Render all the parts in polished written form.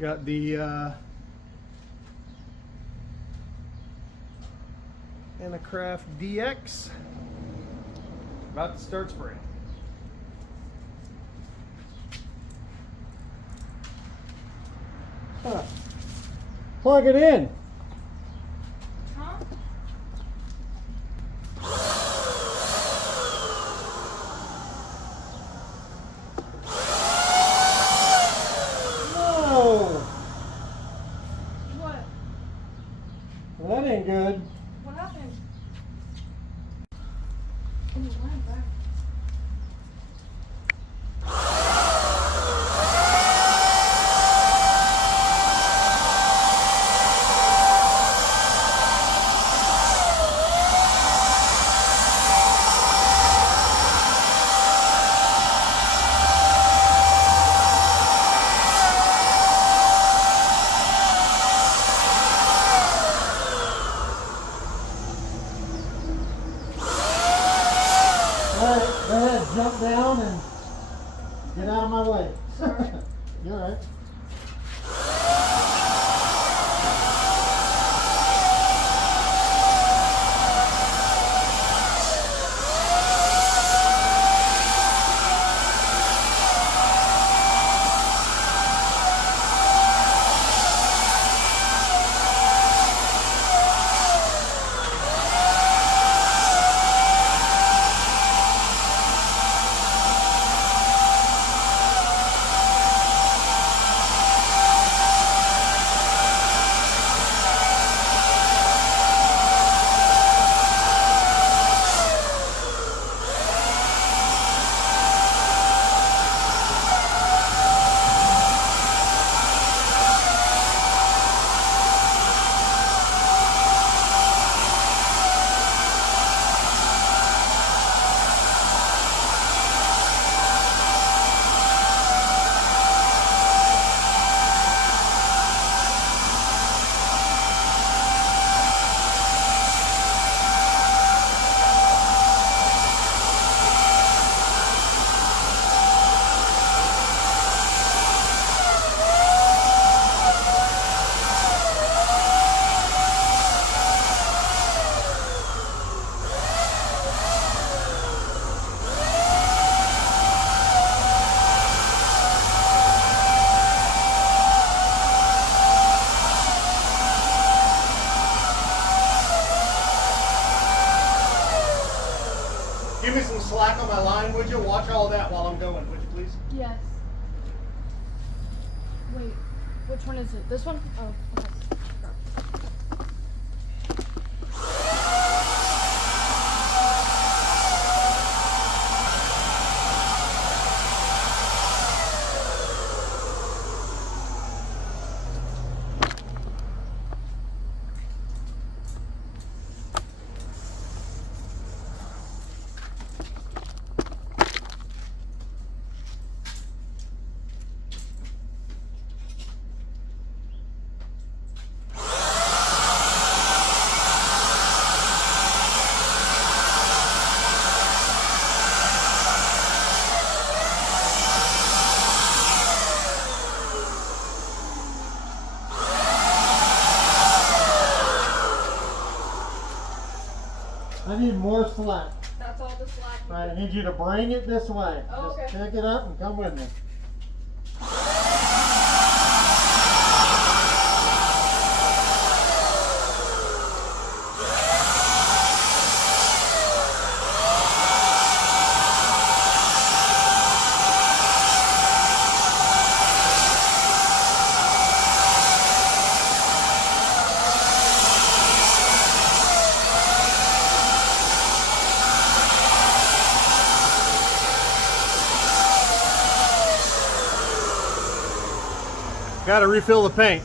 Got the Inokraft DX. About to start spraying. Huh. Plug it in. Huh? No. What? Well, that ain't good. What happened? Oh, it went back. All right, go ahead, jump down and get out of my way. You're all right. Give me some slack on my line, would you? Watch all that while I'm going, would you please? Yes. Wait, which one is it? This one? Oh, okay. I need more slack. That's all the slack. All right, I need you to bring it this way. Oh, Just okay. pick it up and come with me. Got to refill the paint.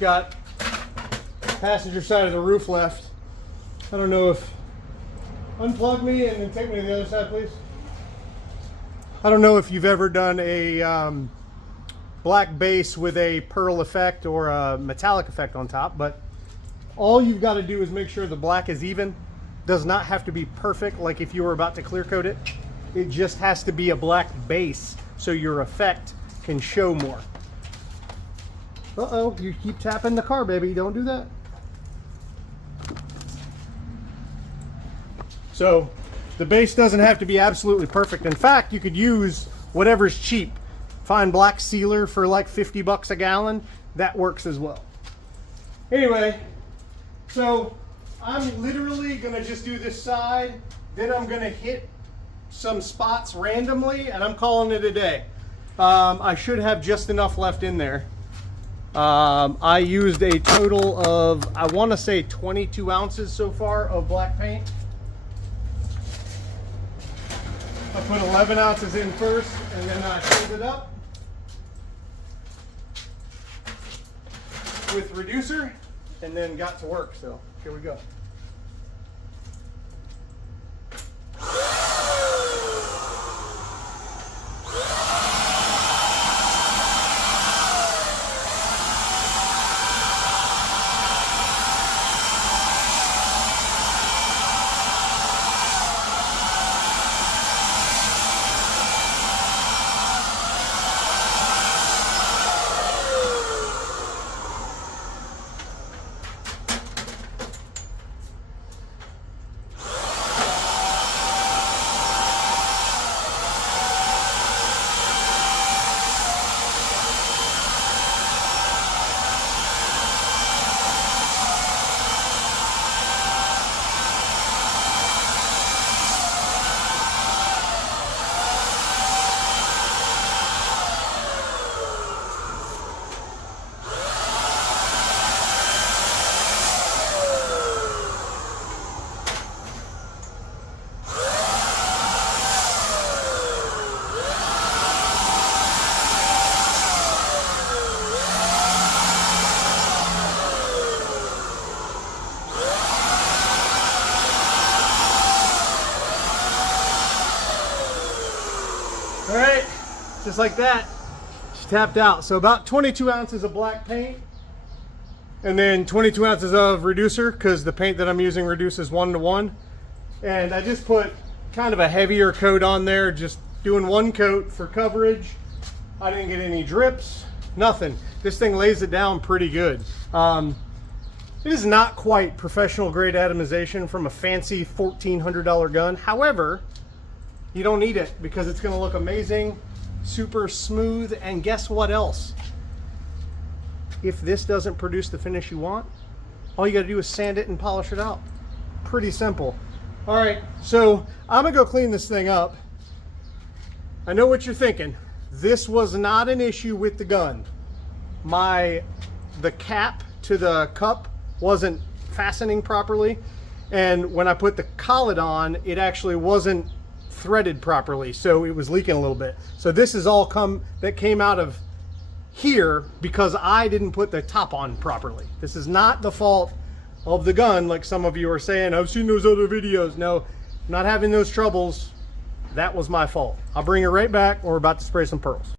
just got passenger side of the roof left. I don't know if, unplug me and then take me to the other side, please. I don't know if you've ever done a black base with a pearl effect or a metallic effect on top, but all you've got to do is make sure the black is even. Does not have to be perfect like if you were about to clear coat it. It just has to be a black base so your effect can show more. Uh-oh, you keep tapping the car, baby. Don't do that. So the base doesn't have to be absolutely perfect. In fact, you could use whatever's cheap. Find black sealer for like 50 bucks a gallon. That works as well. Anyway, so I'm literally gonna just do this side, then I'm gonna hit some spots randomly, and I'm calling it a day. I should have just enough left in there. I used a total of, I wanna say 22 ounces so far of black paint. I put 11 ounces in first, and then I filled it up with reducer, and then got to work. So here we go. All right, just like that, she tapped out. So about 22 ounces of black paint, and then 22 ounces of reducer, because the paint that I'm using reduces 1:1. And I just put kind of a heavier coat on there, just doing one coat for coverage. I didn't get any drips, nothing. This thing lays it down pretty good. It is not quite professional grade atomization from a fancy $1,400 gun. However, you don't need it because it's going to look amazing, super smooth, and guess what else? If this doesn't produce the finish you want, all you got to do is sand it and polish it out. Pretty simple. All right, so I'm going to go clean this thing up. I know what you're thinking. This was not an issue with the gun. The cap to the cup wasn't fastening properly, and when I put the collet on, it actually wasn't threaded properly, so it was leaking a little bit. So this is all that came out of here because I didn't put the top on properly. This is not the fault of the gun like some of you are saying. I've seen those other videos. No, not having those troubles. That was my fault. I'll bring it right back. We're about to spray some pearls.